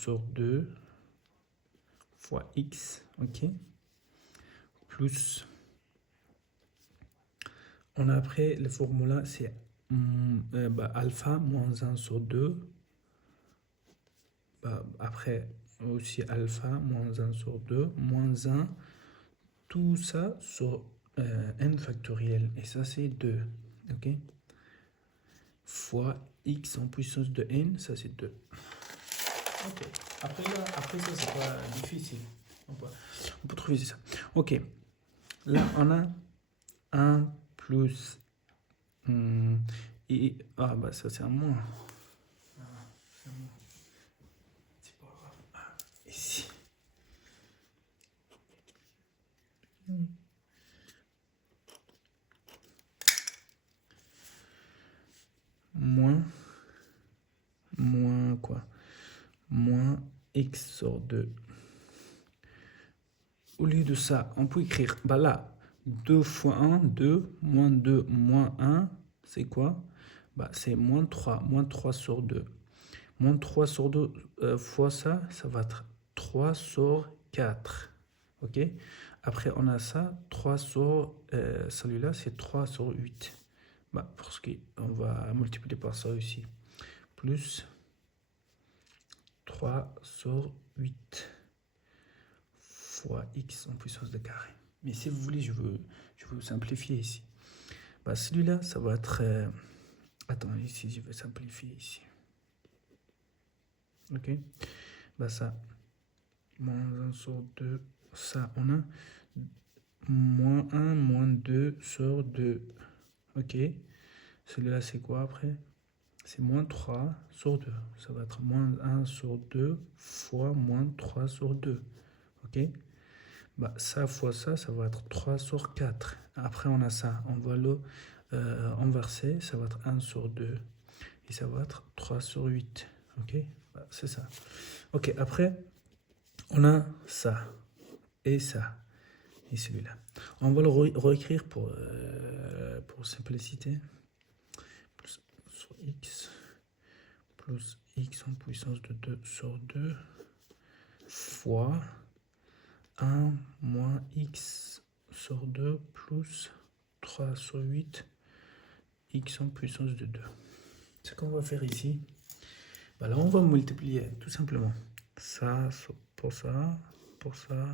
sur 2 fois x, ok, plus, on a après le formula, c'est alpha moins 1 sur 2, après aussi alpha moins 1 sur 2, moins 1, tout ça sur n factoriel, et ça c'est 2, ok, fois x en puissance de n, ça c'est 2. Ok, après ça c'est pas difficile, on peut trouver ça. Ok, là on a 1 plus, et, ça c'est un moins. C'est pas grave. Ici. Moins quoi? Moins x sur 2. Au lieu de ça, on peut écrire, là, 2 fois 1, 2, moins 2, moins 1, c'est quoi? C'est moins 3 sur 2. Moins 3 sur 2 fois ça, ça va être 3 sur 4. Ok? Après, on a ça, 3 sur, celui-là, c'est 3 sur 8. Parce qu'on va multiplier par ça aussi. Plus 3 sur 8 fois x en puissance de carré. Mais si vous voulez, je veux simplifier ici. Celui-là, ça va être... attends, ici, je vais simplifier ici. Ok? Ça, moins 1 sur 2, ça, on a moins 1, moins 2 sur 2. Ok? Celui-là, c'est quoi après? C'est moins 3 sur 2. Ça va être moins 1 sur 2 fois moins 3 sur 2. Ok? Ça fois ça, ça va être 3 sur 4. Après, on a ça. On va le inverser. Ça va être 1 sur 2. Et ça va être 3 sur 8. Ok? C'est ça. Ok, après, on a ça. Et ça. Et celui-là. On va le réécrire pour simplicité. Plus sur x. Plus x en puissance de 2 sur 2. Fois 1 moins x sur 2 plus 3 sur 8 x en puissance de 2. Ce qu'on va faire ici, là on va multiplier tout simplement ça pour ça, pour ça,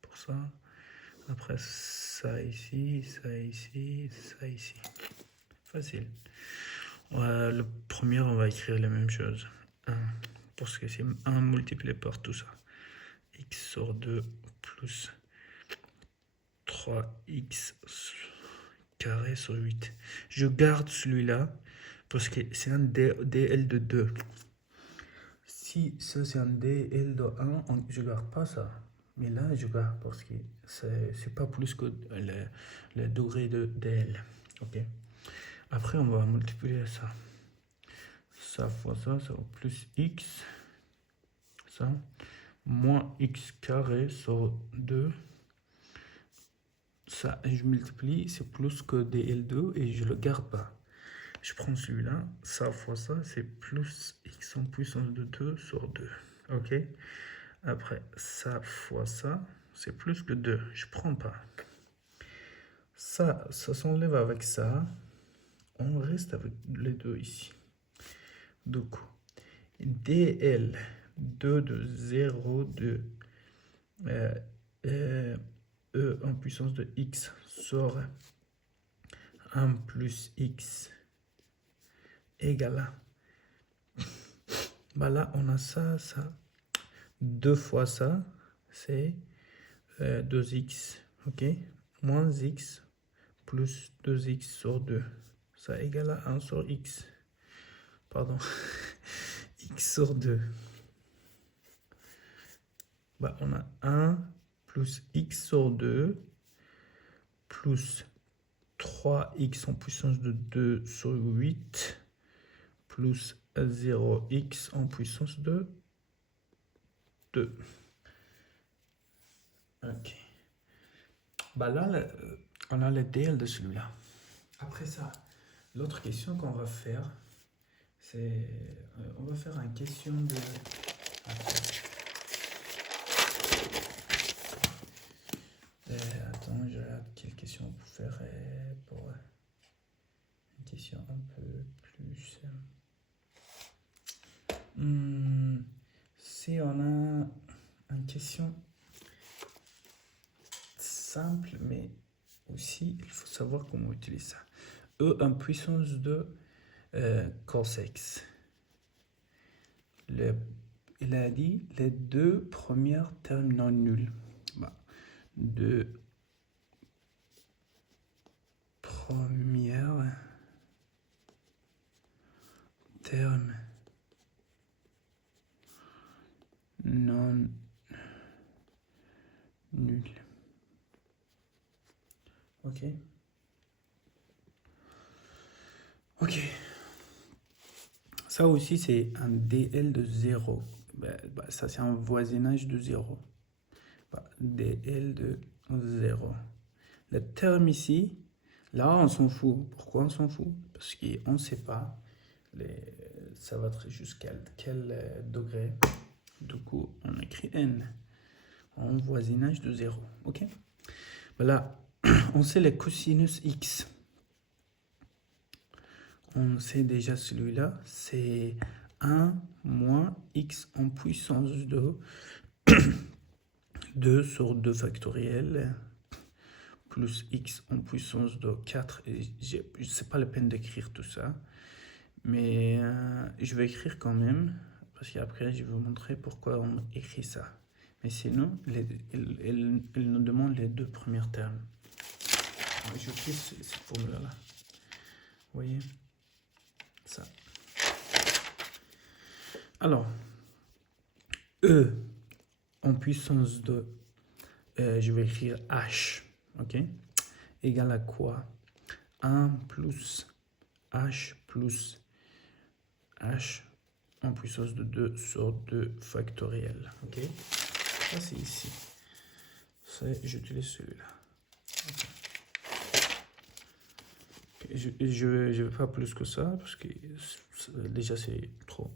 pour ça. Après ça ici, ça ici, ça ici. Facile. Le premier, on va écrire la même chose. 1, parce que c'est 1 multiplié par tout ça. X sur 2 plus 3x carré sur 8. Je garde celui-là parce que c'est un DL de 2. Si ça c'est un DL de 1, je garde pas ça. Mais là, je garde parce que c'est pas plus que le degré de DL. Ok. Après, on va multiplier ça. Ça fois ça, ça va plus x. Ça. Moins x carré sur 2. Ça, je multiplie, c'est plus que DL2 et je le garde pas. Je prends celui-là, ça fois ça, c'est plus x en puissance de 2 sur 2. Ok? Après, ça fois ça, c'est plus que 2. Je prends pas. Ça s'enlève avec ça. On reste avec les deux ici. Donc, DL 2 de 0 de E en puissance de x sur 1 plus x égale à... là, on a ça, ça. 2 fois ça, c'est 2x, ok? Moins x plus 2x sur 2. Ça égale à 1 sur x. Pardon. X sur 2. On a 1 plus x sur 2 plus 3x en puissance de 2 sur 8 plus 0x en puissance de 2. Ok. Là, on a le DL de celui-là. Après ça, l'autre question qu'on va faire, c'est... on va faire une question de Attends, je regarde quelle question on peut faire pour une question un peu plus. Si on a une question simple, mais aussi il faut savoir comment utiliser ça. E en puissance de cos x. Il a dit les deux premiers termes non nuls. Bah, deux premiers termes non nuls. Ok. Ok. Ça aussi, c'est un DL de 0. Ça, c'est un voisinage de 0. DL de 0. Le terme ici, là, on s'en fout. Pourquoi on s'en fout? Parce qu'on ne sait pas ça va être jusqu'à quel degré. Du coup, on écrit n en voisinage de 0. Ok? Là, on sait les cosinus x. On sait déjà celui-là, c'est 1 moins x en puissance de 2 sur 2 factoriel plus x en puissance de 4. C'est pas la peine d'écrire tout ça, mais je vais écrire quand même, parce qu'après je vais vous montrer pourquoi on écrit ça. Mais sinon, il nous demande les deux premiers termes. Je fais cette formule-là. Vous voyez ça. Alors, E en puissance de, je vais écrire H, ok, égale à quoi? 1 plus H plus H en puissance de 2 sur 2 factoriel, ok. Ça, c'est ici. J'utilise celui-là. Okay. Je vais pas plus que ça, parce que déjà, c'est trop.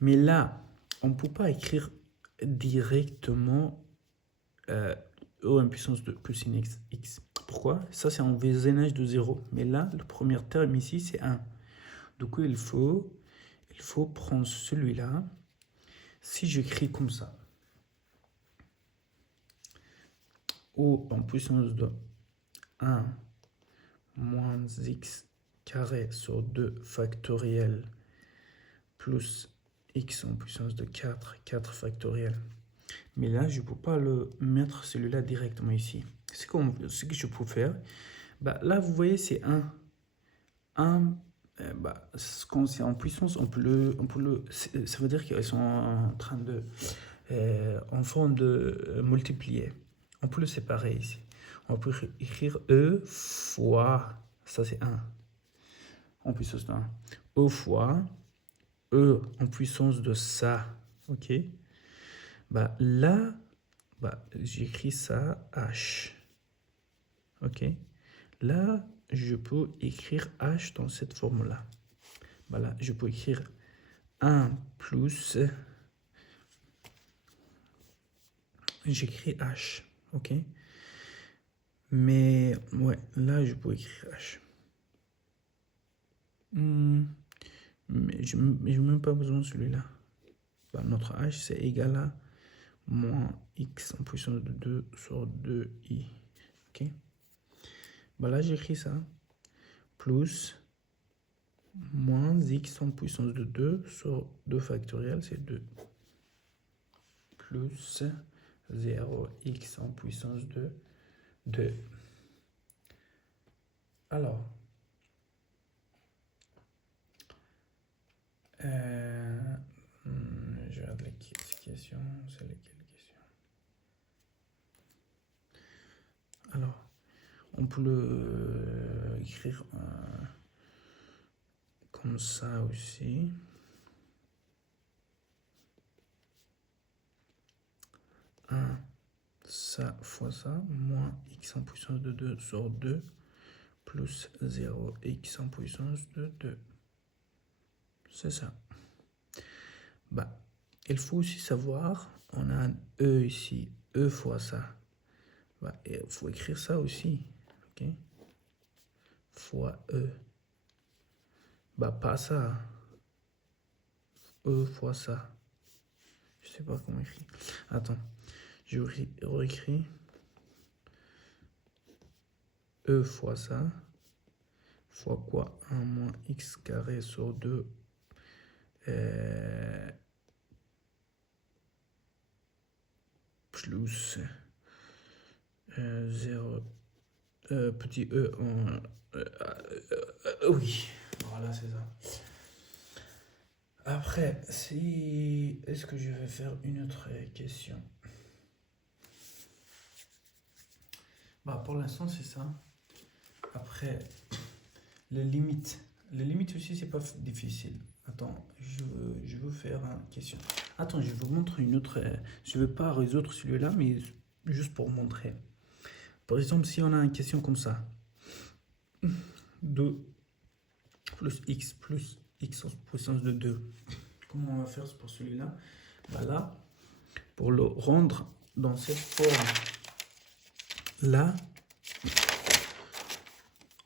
Mais là, on ne peut pas écrire directement E en puissance de cosinus x. Pourquoi? Ça, c'est un voisinage de 0. Mais là, le premier terme ici, c'est 1. Du coup, il faut prendre celui-là. Si j'écris comme ça, O en puissance de 1 moins x carré sur 2 factoriel plus x en puissance de 4, 4 factoriel. Mais là, je ne peux pas le mettre celui-là directement ici. Ce que je peux faire, là, vous voyez, c'est 1. 1, quand c'est en puissance, on peut le, ça veut dire qu'ils sont en train de, en forme de multiplier. On peut le séparer ici. On peut écrire E fois, ça c'est 1, en puissance de 1. E fois E en puissance de ça, ok. Là, j'écris ça H, ok. Là, je peux écrire H dans cette forme-là. Là, je peux écrire 1 plus, j'écris H, ok. Mais, ouais, là, je peux écrire H. Mais je n'ai même pas besoin de celui-là. Notre H, c'est égal à moins x en puissance de 2 sur 2i. Ok. Là, j'écris ça. Plus moins x en puissance de 2 sur 2 factoriel, c'est 2. Plus 0x en puissance de 2. Alors, je regarde les questions. C'est lesquelles questions? Alors, on peut le écrire comme ça aussi. Ça fois ça, moins x en puissance de 2 sur 2, plus 0x en puissance de 2. C'est ça. il faut aussi savoir, on a un E ici, E fois ça. Bah, il faut écrire ça aussi, ok? Fois E. Bah, pas ça. E fois ça. Je sais pas comment écrire. Attends, je réécris. E fois ça. Fois quoi? 1 moins x carré sur 2. Plus 0. Petit e en... oui, voilà, c'est ça. Après, si... Est-ce que je vais faire une autre question? Bah, pour l'instant, c'est ça. Après, les limites. Les limites aussi, c'est pas difficile. Attends, je veux faire une question. Attends, je vous montre une autre. Je ne veux pas résoudre celui-là, mais juste pour montrer. Par exemple, si on a une question comme ça. 2 plus x en puissance de 2. Comment on va faire pour celui-là? Bah là, pour le rendre dans cette forme là,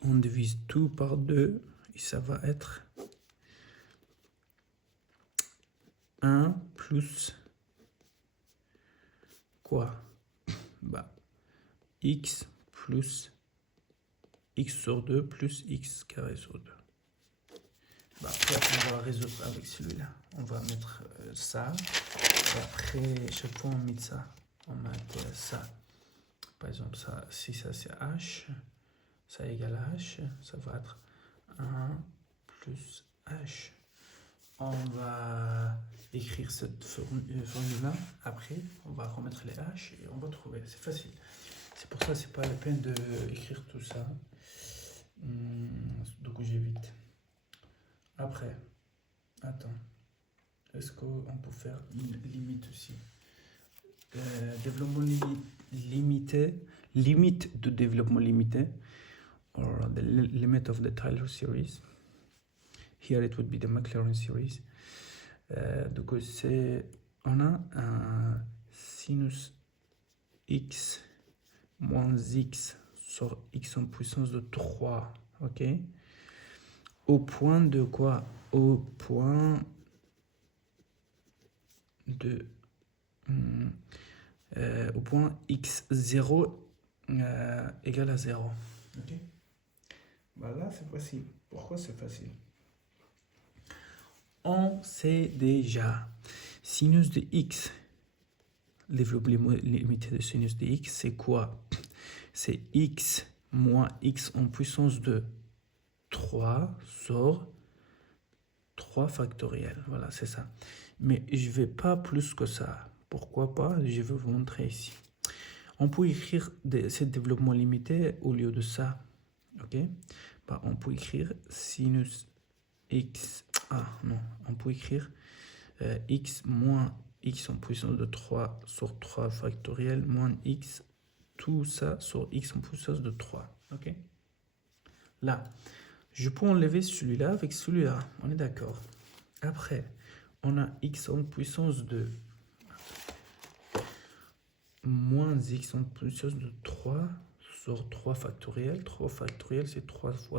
on divise tout par 2 et ça va être 1 plus quoi? Bah, x plus x sur 2 plus x carré sur 2. Bah, après, on va résoudre avec celui-là. On va mettre ça. Et après, chaque fois, on met ça. On met ça. Par exemple, ça, si ça c'est h, ça égale h, ça va être 1 plus h. On va écrire cette formule-là. Après, on va remettre les h et on va trouver. C'est facile. C'est pour ça que c'est pas la peine d'écrire tout ça. Donc j'évite. Après, attends. Est-ce qu'on peut faire une limite aussi? Développement limité, limite de développement limité, or the limit of the Taylor series. Here it would be the Maclaurin series. Donc on a un sinus x moins x sur x en puissance de 3, ok? Au point de quoi? Au point de... au point x0 égale à 0. Ok. Bah là, c'est facile. Pourquoi c'est facile? On sait déjà, sinus de x, le développement limité de sinus de x, c'est quoi? C'est x moins x en puissance de 3 sur 3 factoriel. Voilà, c'est ça. Mais je ne vais pas plus que ça. Pourquoi pas? Je vais vous montrer ici. On peut écrire ce développement limité au lieu de ça. Ok? Bah, on peut écrire sinus x. Ah non, on peut écrire x moins x en puissance de 3 sur 3 factoriel moins x, tout ça sur x en puissance de 3. Ok? Là, je peux enlever celui-là avec celui-là. On est d'accord. Après, on a x en puissance de moins x en puissance de 3 sur 3 factoriel. 3 factoriel, c'est 3 fois